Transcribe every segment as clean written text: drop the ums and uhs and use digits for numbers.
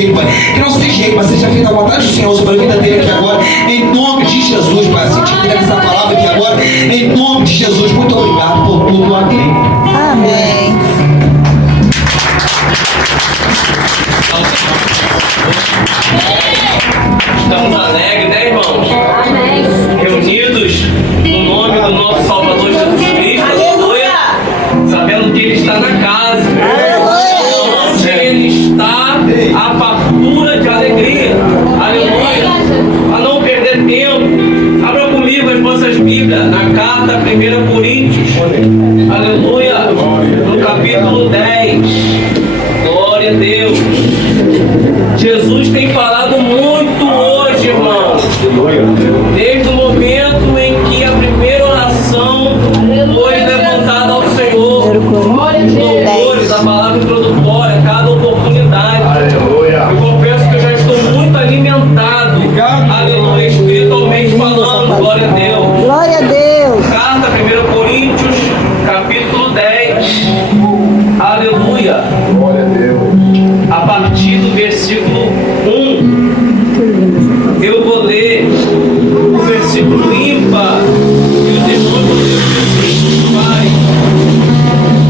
dele, Pai. Que não seja ele, mas seja feita a vontade do Senhor sobre a vida dele aqui agora. Em nome de Jesus, Pai. Assim te entrega essa palavra aqui agora. Em nome de Jesus. Muito obrigado por tudo. Amém. Amém. Estamos alegres, né, irmãos? Amém. Reunidos no nome do nosso Salvador Jesus Cristo. Aleluia! Sabendo que Ele está na casa. Onde Ele está, a fartura de alegria. Aleluia! A não perder tempo, abra comigo as vossas Bíblias na carta 1 Coríntios. Aleluia! No capítulo 10. Glória a Deus. Jesus tem falado muito hoje, irmãos. Desde o momento em que a primeira oração foi levantada ao Senhor. Louvores, a palavra introdutória, cada oportunidade. Eu confesso que eu já estou muito alimentado. Aleluia, espiritualmente falando. Glória a Deus. Glória a Deus. Carta 1 Coríntios, capítulo 10. Aleluia. Glória a Deus. A partir do versículo 1, eu vou ler o versículo ímpar e os irmãos vão ler o versículo par.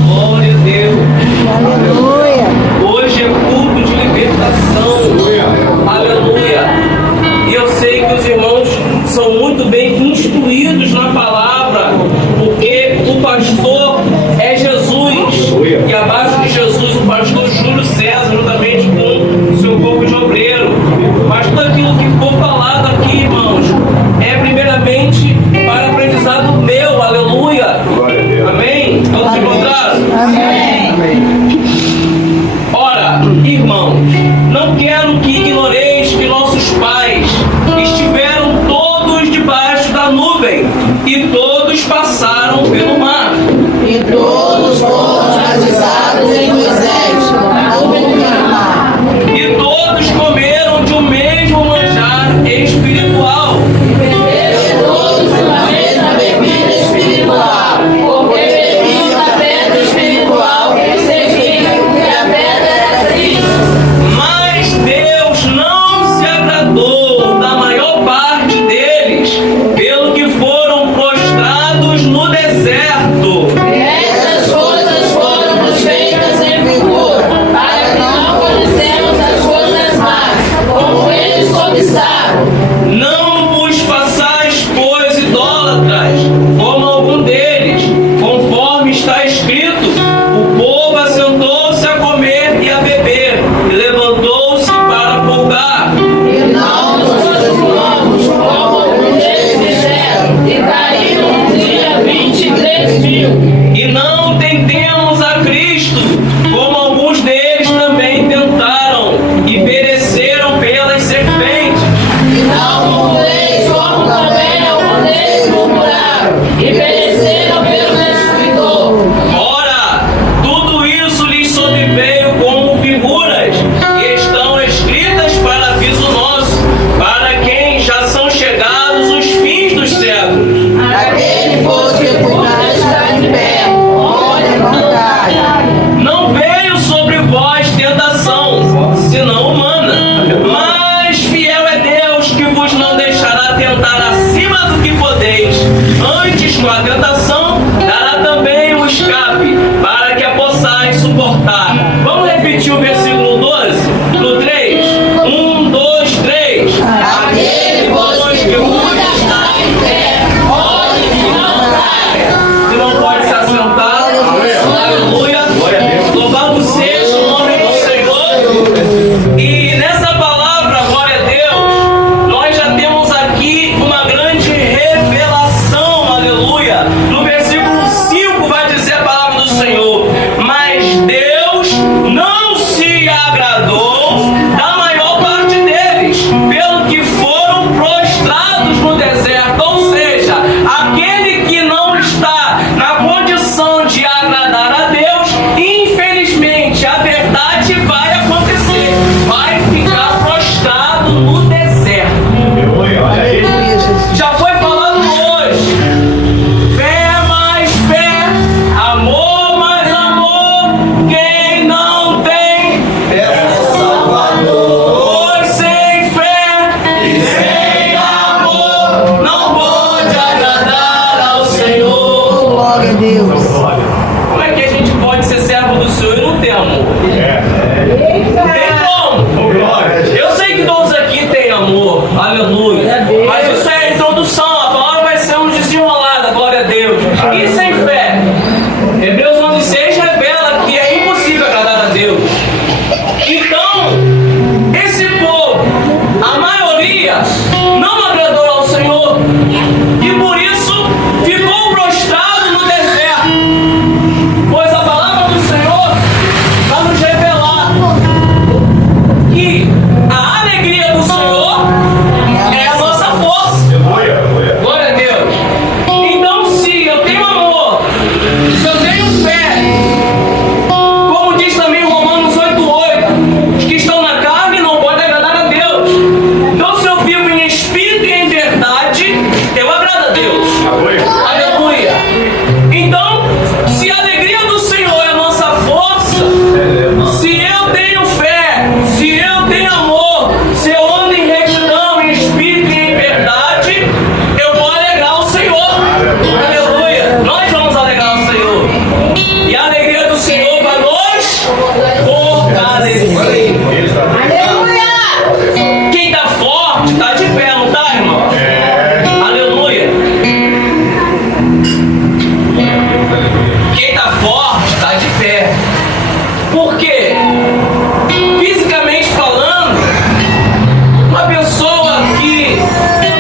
Glória a Deus. Aleluia. Hoje é culto de libertação. Aleluia. E eu sei que os irmãos são muito bem instruídos na palavra, porque o pastor é Jesus. E abaixo de Jesus o pastor Júlio César, juntamente com o seu corpo de obreiro. Mas tudo aquilo que for falado aqui, irmãos, é primeiramente para aprendizado meu. Aleluia. Amém? Todos encontraram? Amém. Ora, irmãos, não quero que ignoreis que nossos pais estiveram todos debaixo da nuvem e todos passaram pelo mar. E todos foram batizados em Moisés, na nuvem do mar. E todos comeram de um mesmo manjar espiritual. E todos uma mesma bebida espiritual. Porque bebiam da pedra espiritual, percebiam que a pedra era Cristo. Mas Deus não se agradou da maior parte deles, pelo que foram prostrados Aleluia. Mas isso é a introdução, a palavra vai ser um desenrolada, glória a Deus. E sem fé? Hebreus 11:6 revela que é impossível agradar a Deus. Então, esse povo, a maioria, não agradou ao Senhor. E por isso ficou prostrado no deserto. Pois a palavra do Senhor vai nos revelar que a alegria do Senhor é a nossa força. Glória a Deus. Então, se eu tenho amor, se eu tenho fé, como diz também Romanos 8:8, os que estão na carne não podem agradar a Deus. Então, se eu vivo em espírito e em verdade, eu agrado a Deus. Aleluia. Então, se a alegria do Senhor é a nossa força, se eu tenho fé, se eu tenho amor, se eu ando em retidão, em espírito e em verdade, eu vou alegrar o Senhor. Aleluia. Nós vamos alegrar o Senhor. E a alegria do Senhor vai nos fortalecer. Quem está forte, está de pé, não está, irmão? Aleluia. Quem está forte, está de pé. Por quê? Fisicamente falando, uma pessoa que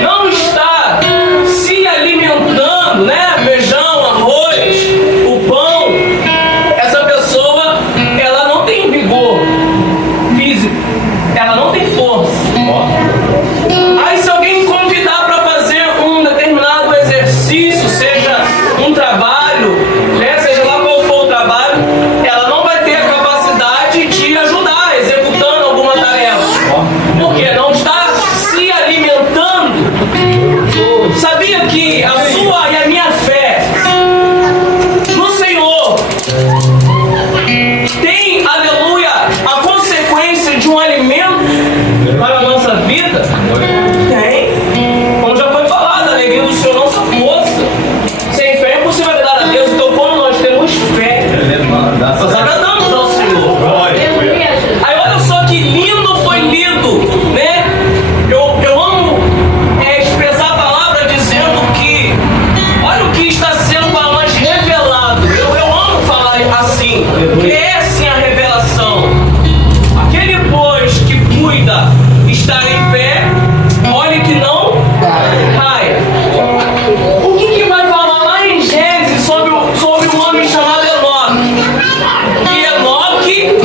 não está se alimentando, né? Feijão, arroz, o pão, essa pessoa, ela não tem vigor físico, ela não tem força. Aí se alguém convidar para fazer um determinado exercício, seja um trabalho, né? Seja lá qual for o trabalho, ela não vai ter a capacidade de ajudar executando alguma tarefa, porque não está se alimentando. Sabia que a sua e a minha fé no Senhor tem, aleluia, a consequência de um alimento para a nossa vida? Tem. Como já foi falado, a alegria do Senhor é nossa força. Sem fé é impossível agradar a Deus. Então, quando nós temos fé, nós agradamos ao Senhor. Aí olha só que lindo foi lido, né? Eu amo expressar a palavra dizendo que olha o que está sendo para nós revelado. Eu amo falar assim, que é sim a revelação. Aquele, pois, que cuida estar em pé, olhe que não caia. O que vai falar lá em Gênesis sobre um homem chamado Enoque? E Enoque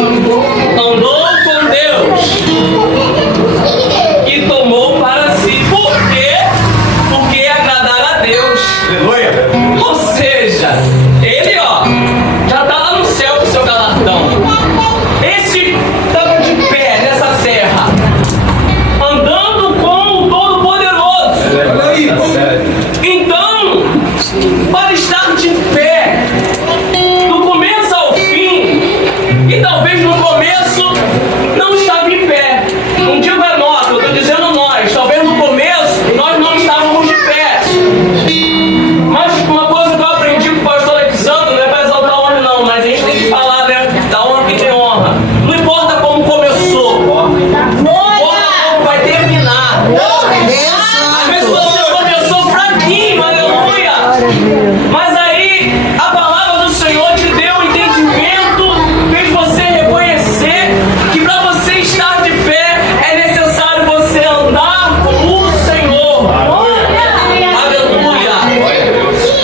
andou com Deus e tomou para si. Por quê? Porque agradar a Deus. Ou seja, ele, ó, já está lá no céu com o seu galardão. Esse estava de pé nessa terra, andando com o Todo-Poderoso. Então, para estar de pé, do começo ao fim, e talvez no começo não estava em pé. Não digo Enoque, eu estou dizendo nós. Talvez no começo nós não estávamos de pé. Mas uma coisa que eu aprendi com o pastor Alexandre, não é para exaltar o homem não, mas a gente tem que falar, né, da honra que tem honra. Não importa como começou, importa como vai terminar. Às vezes você começou fraquinho, aleluia. Mas aí a palavra do Senhor te deu entendimento, fez você reconhecer que para você estar de pé é necessário você andar com o Senhor. Aleluia.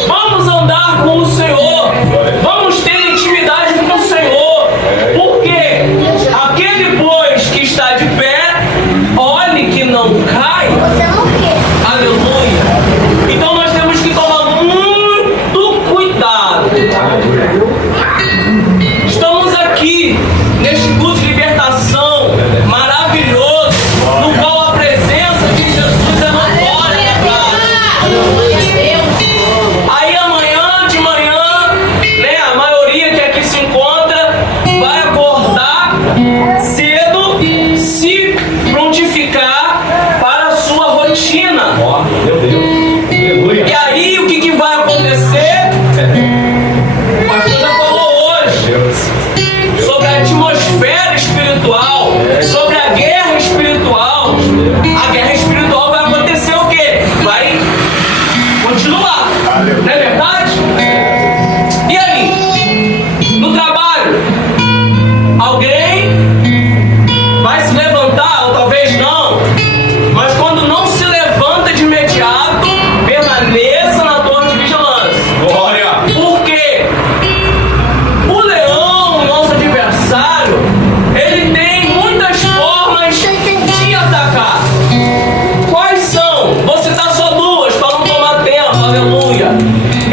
Vamos andar com o Senhor. Vamos ter intimidade com o Senhor. Porque aquele, pois, que está de pé, olhe que não cai. Aleluia. Então nós temos que tomar muito cuidado. Estamos aqui neste culto de libertação maravilhoso, no qual a presença de Jesus é notória, né, cara? Aí amanhã de manhã, né, a maioria que aqui se encontra vai acordar cedo, se prontificar para a sua rotina. E aí o que vai acontecer? O pastor já falou hoje sobre a atmosfera espiritual, sobre a guerra espiritual. A guerra espiritual vai Não é verdade? E aí? No trabalho, alguém vai se levantar, ou talvez não, mas quando não se levanta de imediato, permaneça na torre de vigilância. Glória. Por quê? O leão, nosso adversário, ele tem muitas formas de atacar. Quais são? Vou citar só duas para não tomar tempo, aleluia.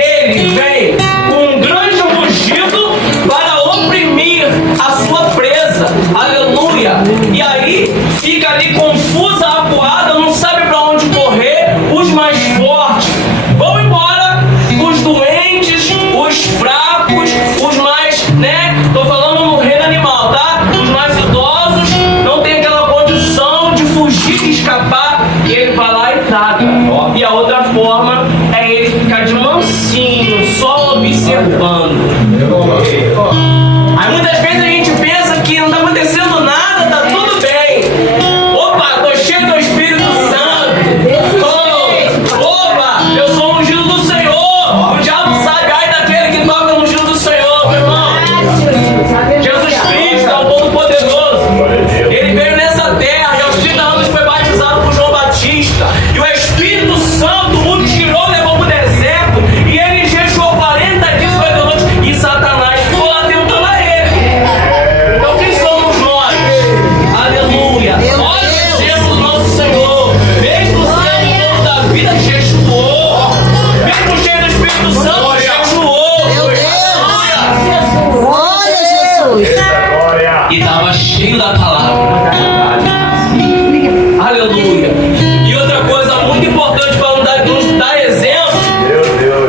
Ele vem com um grande rugido para oprimir a sua presa, aleluia. E aí fica ali confusa, acuada, não sabe para onde correr. Os mais fortes vão embora, os doentes, os fracos, os mais, né? Tô falando no reino animal, tá? Os mais idosos não tem aquela condição de fugir, de escapar, e ele vai lá e traga. E a outra forma é ele ficar de mansinho, só observando. Aí muitas vezes a gente pensa que não tá acontecendo nada, tá tudo bem. Opa, tô cheio do Espírito Santo. Opa, eu sou o ungido do Senhor. O diabo sabe, ai daquele que toca no ungido do Senhor, meu irmão. Jesus Cristo é o Todo-Poderoso. Ele veio nessa terra e aos 30 anos foi batizado por João Batista. E o Espírito Santo o tirou, levou pro deserto. E ele jejuou 40 dias e 40 noites. E Satanás ficou lá tentando a ele. Então quem somos nós? Aleluia. Olha o exemplo do nosso Senhor. Mesmo sendo dono da vida, jejuou. Mesmo cheio do Espírito Santo, jejuou. Aleluia. Glória a Jesus. E estava cheio da palavra. Aleluia. E outra coisa muito importante para nos dar exemplo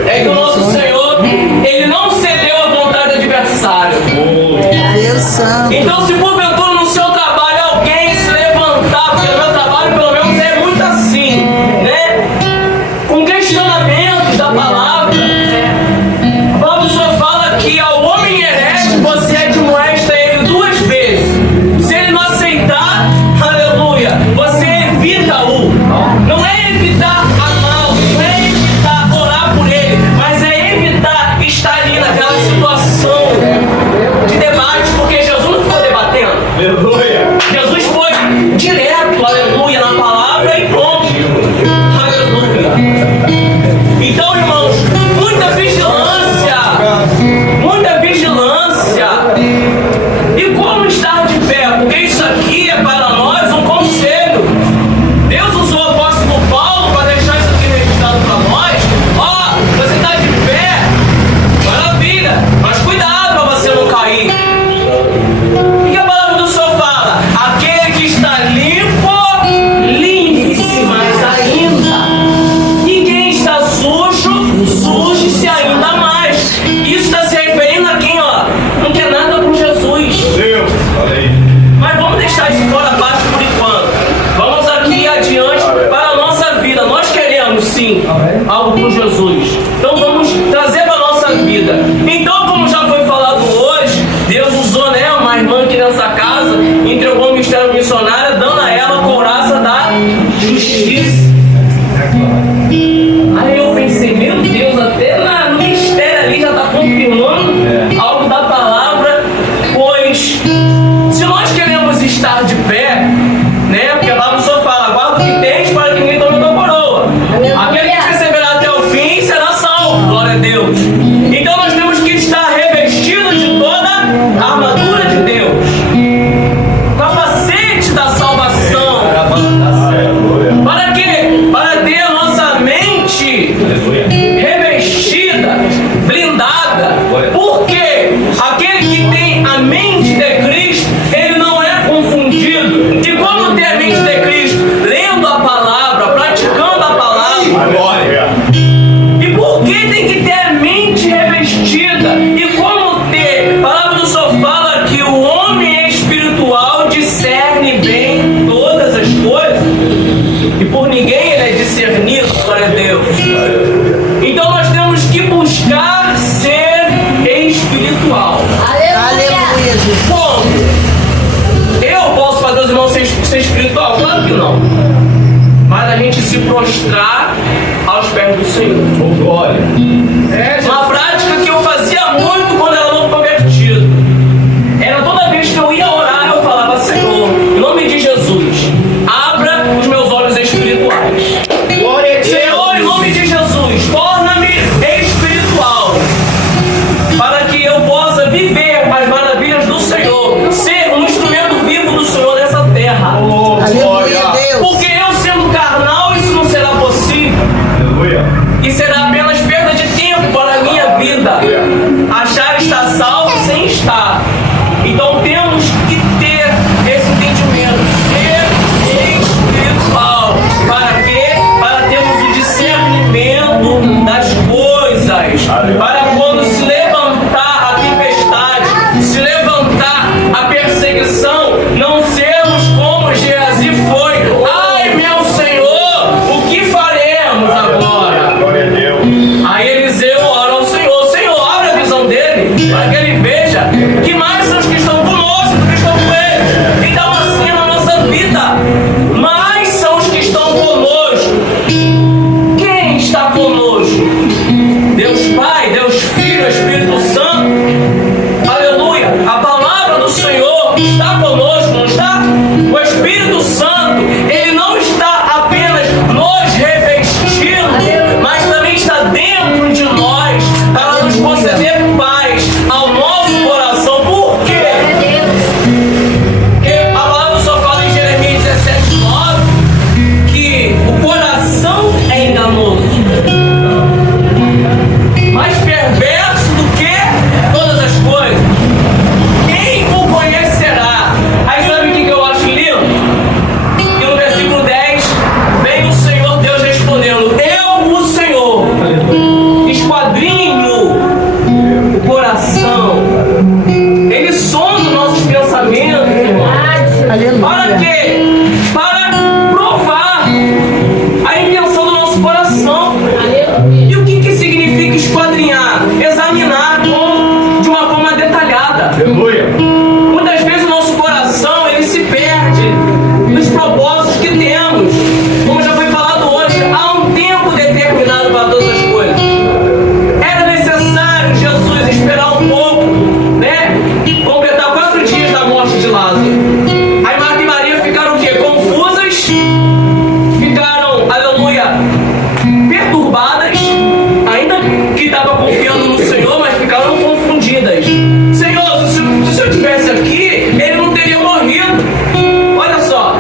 é que o nosso Senhor, ele não cedeu à vontade do adversário. Deus Santo. Então, se porventura no seu trabalho alguém se levantar, porque no meu trabalho pelo menos é muito assim, né? Com questionamentos da palavra, a palavra do Senhor fala que ao homem herege você admoesta ele 2 vezes. Se ele não aceitar, aleluia, você evita-o. Não é evitar amá-lo, não é evitar orar por ele, mas é evitar estar ali naquela situação de debate, porque Jesus não ficou debatendo. Jesus foi direto, aleluia, na palavra e pronto. Aleluia. Então, irmãos, muita vigilância. Muita vigilância. E como estar de pé? Porque isso aqui é para nós um conselho. Deus usou o apóstolo Paulo para deixar isso aqui registrado para nós. Ó, você está de pé, maravilha, mas cuidado para você não cair. O que a palavra do Senhor fala? Aquele que está limpo, limpe-se mais ainda. E quem está sujo, suje-se ainda mais. Isso está se referindo a quem, ó, não quer nada com Jesus. Mas vamos deixar isso fora parte por enquanto. Vamos aqui adiante para a nossa vida. Nós queremos sim algo com Jesus. Então vamos trazer para a nossa vida. Então, como já foi falado hoje, Deus usou, né, uma irmã aqui nessa casa, entregou o ministério missionário, dando a ela a couraça da justiça. Aí eu pensei, meu Deus, até no ministério ali já está confirmando algo da palavra, pois se nós queremos estar de pé, né, porque a palavra só fala, guarda o que tens para que ninguém tome a tua coroa. Aquele que perseverar até o fim será salvo, glória a Deus. Então nós temos que estar revestidos de toda a armadura de Deus, capacete da salvação. Para quê? Para ter a nossa mente revestida, blindada. Porque aquele que tem a mente de Cristo, ele não é confundido. E como ter a mente de Cristo? Lendo a palavra, praticando a palavra. E por que tem que ter a mente revestida? E como ter? A palavra do Senhor fala que o homem espiritual discerne bem todas as coisas. E por ninguém ele é discernido, glória a Deus. Então nós temos que buscar ser espiritual. Aleluia, Jesus. Como? Eu posso fazer os irmãos ser espiritual? Claro que não. mas a gente se prostrar aos pés do Senhor. Glória. Uma prática que eu fazia muito quando era novo convertido. Era toda vez que eu ia orar, eu falava: Senhor, em nome de Jesus, abra os meus olhos espirituais. Senhor, em nome de Jesus, torna-me espiritual, para que eu possa viver as maravilhas do Senhor, ser um instrumento vivo do Senhor nessa terra. Aleluia, Deus. Porque eu sendo carnal, isso não será possível. E será apenas perda de tempo para a minha vida. Achar estar salvo sem estar. Então temos que ter esse entendimento. Ser espiritual. Para quê? Para termos o discernimento das coisas. Para quando se levantar a tempestade, se levantar a perseguição, não sermos como Geazi foi. Ai, meu Senhor, o que faremos agora? Glória a Deus. Aí Eliseu ora ao Senhor: Senhor, abre a visão dele, para que ele veja que mais são os que estão conosco do que estão com ele. Então assim na nossa vida, mais são os que estão conosco. Quem está conosco? Deus Pai, Deus Filho, Espírito Santo. Aleluia. A palavra do Senhor está conosco, não está? O Espírito Santo, ele não está apenas nos revestindo, mas também está dentro de nós, para nos conceder paz ao nosso coração. Por quê? Porque a palavra só fala em Jeremias 17:9 que o coração é enganoso, mais perverso do que todas as coisas. Quem o conhecerá? Aí sabe o que eu acho lindo? E no versículo 10 vem o Senhor Deus respondendo: eu, o Senhor, esquadrinho o coração. Ele sonda nossos pensamentos, irmão. Para quê? Para provar a intenção do nosso coração. E o que significa esquadrinhar? Examinar de uma forma detalhada. Aleluia. Muitas vezes o nosso coração ele se perde nos propósitos que temos. Como já foi falado hoje, há um tempo determinado para todas as coisas. Era necessário Jesus esperar um pouco, né? Completar 4 dias da morte de Lázaro. Aí Marta e Maria ficaram o quê? Confusas, ficaram, aleluia, perturbadas, ainda que estavam confiando no Senhor, mas ficaram confundidas. Senhor, se o Senhor estivesse aqui, ele não teria morrido. Olha só,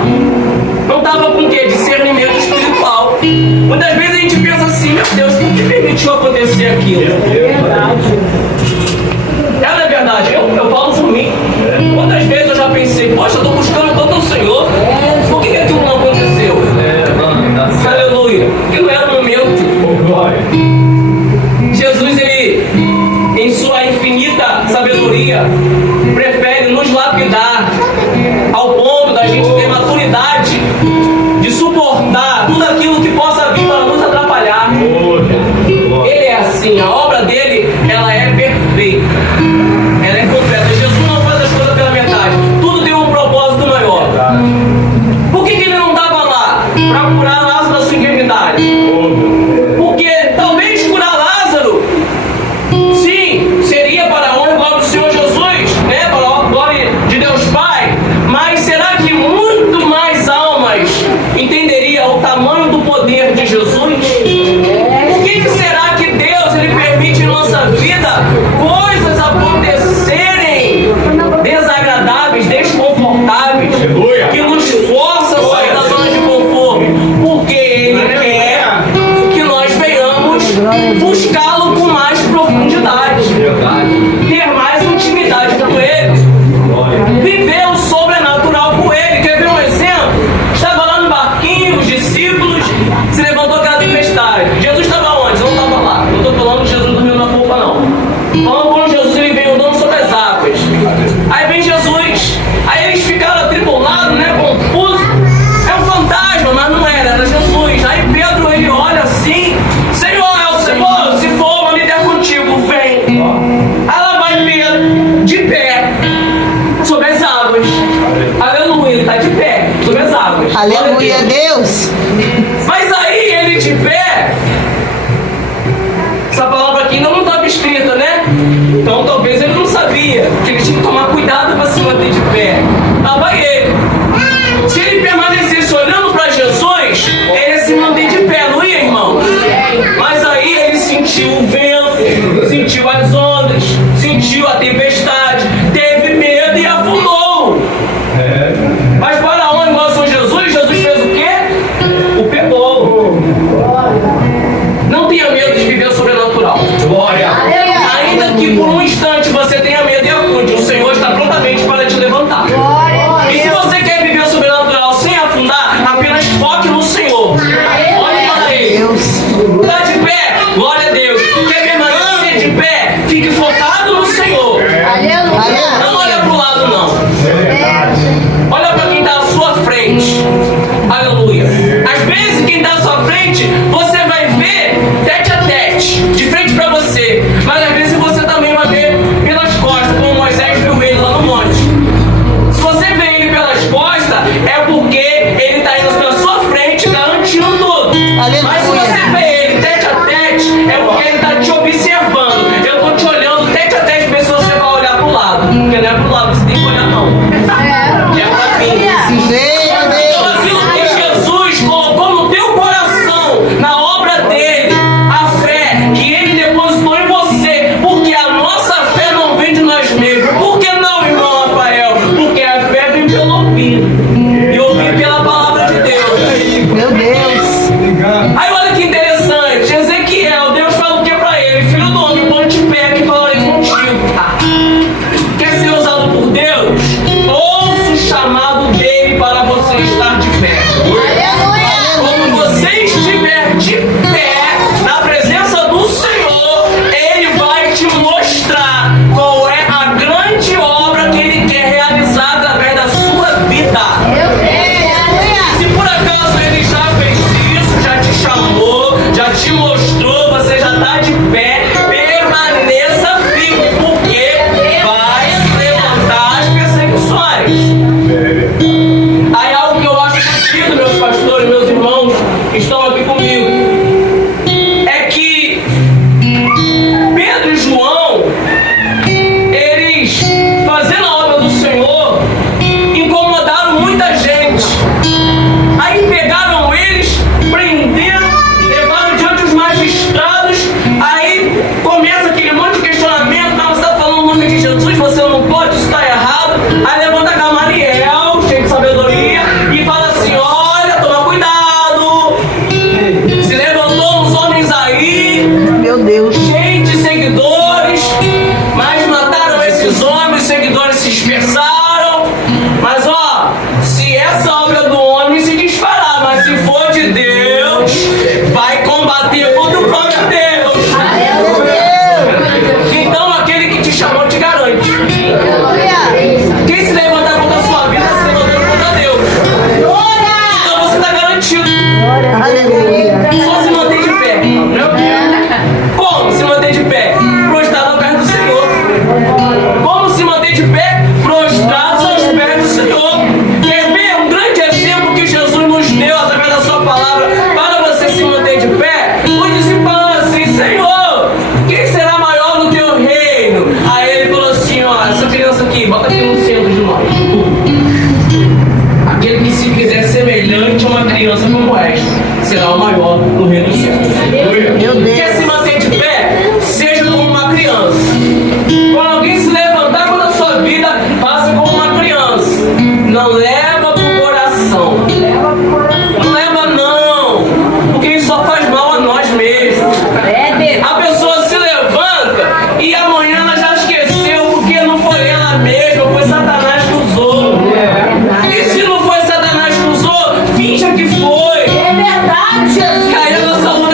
não estava com o quê? Discernimento espiritual. Muitas vezes a gente pensa assim: meu Deus, por que permitiu acontecer aquilo? Não é verdade? Eu falo por mim. Quantas vezes eu já pensei: poxa, eu estou buscando tanto o Senhor, por que aquilo não aconteceu? Aleluia, porque não era o momento. Glória. Jesus, ele, em sua infinita sabedoria, prefere nos lapidar ao ponto da gente ter maturidade de suportar tudo aquilo que possa vir para nos atrapalhar. Ele é assim, a obra dele, ela é perfeita, ela é completa. Jesus não faz as coisas pela metade, tudo tem um propósito maior. Deus. Aleluia, Glória a Deus. Mas aí ele de pé, essa palavra aqui ainda não estava escrita, né? Então talvez ele não sabia que ele tinha que tomar cuidado para se manter de pé. Lá vai ele. Se ele permanecesse olhando para Jesus, ele ia se manter de pé, não ia, irmão? Mas aí ele sentiu o vento, sentiu as ondas, sentiu a tempestade, teve medo e afundou. Mas para onde nós somos Jesus? Jesus fez o quê? O pegou. Não tenha medo de viver o sobrenatural. Glória. Ainda que por um instante você tenha medo e afunde, o Senhor está prontamente para te levantar. E se você quer viver o sobrenatural sem afundar, apenas foque no Senhor. Olha para Ele. Está de pé? Glória a Deus. Quer permanecer de pé? Fique focado no Senhor. Não olha para o lado, não. Olha para quem está à sua frente. Aleluia. Às vezes quem está à sua frente, você vai ver tete a tete, de frente para você. Mas às vezes você também vai ver pelas costas, como Moisés viu ele lá no monte. Se você vê ele pelas costas, é porque ele está indo na sua frente, garantindo tudo. Mas se você vê ele tete a tete, é porque ele está te observando. Eu estou te olhando tete a tete, ver se você vai olhar para o lado. Porque não é para o lado que você tem que olhar, não. É para mim. Então aquilo que Jesus colocou no teu coração, na obra dele, a fé que ele depositou em você, porque a nossa fé não vem de nós mesmos. Por que não, irmão Rafael? Porque a fé vem pelo ouvido e ouvir pela palavra de Deus. Meu Deus. Aí olha que interessante, Ezequiel, Deus fala o que pra ele? Filho do homem, ponte de pé que falarei contigo. Quer ser usado por Deus? Ouça o chamado dele para você estar de pé. Quando você estiver de pé na presença do Senhor, Ele vai te mostrar qual é a grande obra que Ele quer realizar através da sua vida. Se por acaso Ele já fez isso, já te chamou, já te mostrou, você já está de pé, permaneça firme, porque vai levantar as perseguições. Aí algo que eu acho sentido, meus pastores, meus irmãos que estão aqui comigo, é que Pedro e João, eles fazendo a obra do Senhor, incomodaram muita gente. Aí pegaram eles, prenderam, levaram diante dos magistrados. Aí começa aquele monte de questionamento. Não, você está falando o nome de Jesus, você não pode, isso está errado. Aí levanta Gamaliel, cheio de sabedoria, e fala assim: olha, toma cuidado. Se levantou uns homens aí, Meu Deus. cheio de seguidores, mas mataram esses homens, os seguidores se dispersaram. Mas ó, se essa obra do homem se disparar, mas se for de Deus, vai combater contra o próprio Deus. Então aquele que te chamou te garante. Quem se levantar contra a sua vida, se levantando contra Deus. Então você está garantido. Só se manter de pé. Como se manter de pé? Prostrado aos pés do Senhor. Como se manter de pé? Prostrados aos pés do Senhor. Quer ver um grande exemplo que Jesus nos deu através da sua palavra para você se manter de pé? Os discípulos assim: Senhor, quem será maior no teu reino? Aí ele falou assim: ó, essa criança aqui, bota aqui no centro de nós. Aquele que se fizer semelhante a uma criança como esta, será o maior no reino dos céus. Meu Deus. Quer se manter de pé? Seja como uma criança. Quando alguém se levantar contra a sua vida, faça como uma criança. Não leva pro coração. Não leva não, porque isso só faz mal a nós mesmos. A pessoa se levanta e amanhã ela já esqueceu, porque não foi ela mesma, foi Satanás que usou. E se não foi Satanás que usou, finja que foi. É verdade, Jesus. E aí a nossa luta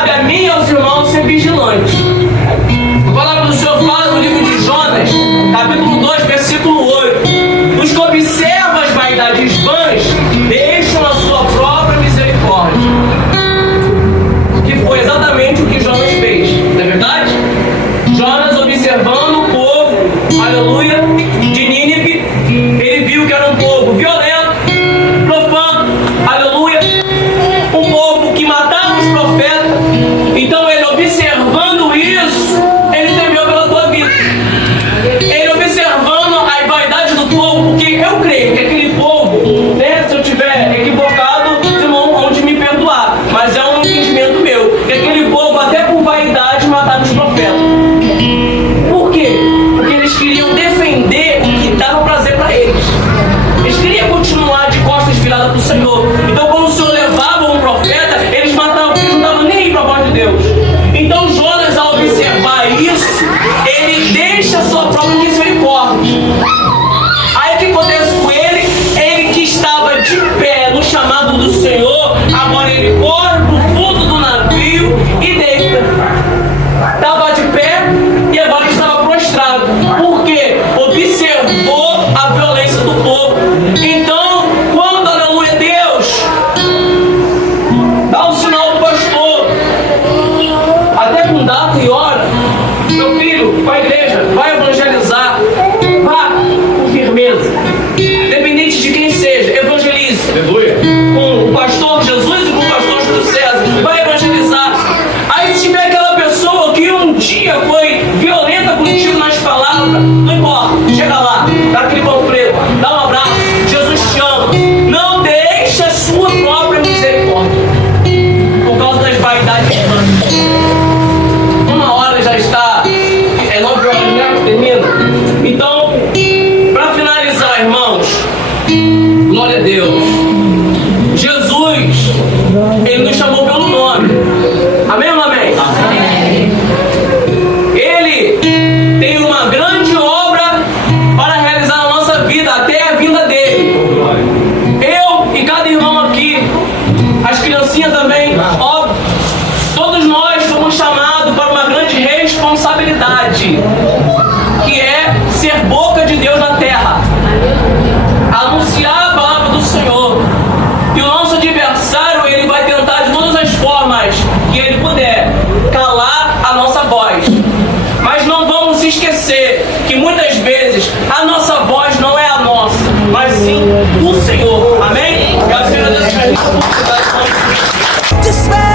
cabe a mim e aos irmãos ser vigilantes. A palavra do Senhor fala no livro de Jonas, capítulo 2, versículo 8. Os que observam as vaidades vãs deixam a sua própria misericórdia. Que foi exatamente o que Jonas fez, não é verdade? Jonas, observando o povo, aleluia, de Nínive, ele viu que era um povo violento, profano, aleluia, um povo que matava os profetas. Então ele, observando isso, ele temeu pela tua vida. Ele observando as vaidades do povo, porque eu creio que aquele povo, né, se eu estiver equivocado, os irmãos vão de me perdoar, mas é um entendimento meu, que aquele povo até por vaidade matava os profetas. Por quê? Porque eles queriam defender o que dava prazer para eles. Eles queriam continuar de costas viradas para o Senhor. Então quando o Senhor levava um profeta, eles matavam, porque eles não estavam nem aí para a voz de Deus. Então Jonas, ao observar isso, ele deixa a sua própria misericórdia. Aí o que acontece com ele? Ele que estava de pé no chamado do Senhor, agora ele corre para o fundo do navio e deita. Estava de pé e agora estava prostrado. Por quê? Observou a violência do povo. Então, quando, aleluia, Deus dá um sinal do pastor, até com data e hora, meu filho, vai à igreja, vai evangelizar, vá com firmeza, independente de quem seja, evangelize. Com o pastor Jesus e com o pastor Júlio César, vai evangelizar. Aí se tiver aquela pessoa que um dia foi violenta contigo nas palavras, não importa, chega lá, dá aquele panfleto, dá um abraço, Jesus te ama. Não deixe a sua própria misericórdia por causa das vaidades humanas. Uma hora já está, 9 horas, né? Termina. Então, para finalizar, irmãos, glória a Deus. Jesus, ele nos chamou pelo nome. Amém ou não amém? Amém. Ele tem uma grande obra para realizar na nossa vida, até a vinda dele. Eu e cada irmão aqui, as criancinhas também, óbvio, todos nós fomos chamados para uma grande responsabilidade, que é ser boca de Deus na terra, anunciar a palavra do Senhor. E o nosso adversário, ele vai tentar de todas as formas que ele puder calar a nossa voz. Mas não vamos esquecer que muitas vezes a nossa voz não é a nossa, mas sim do Senhor. Amém? Que a Senhora Deus te abençoe. Despair.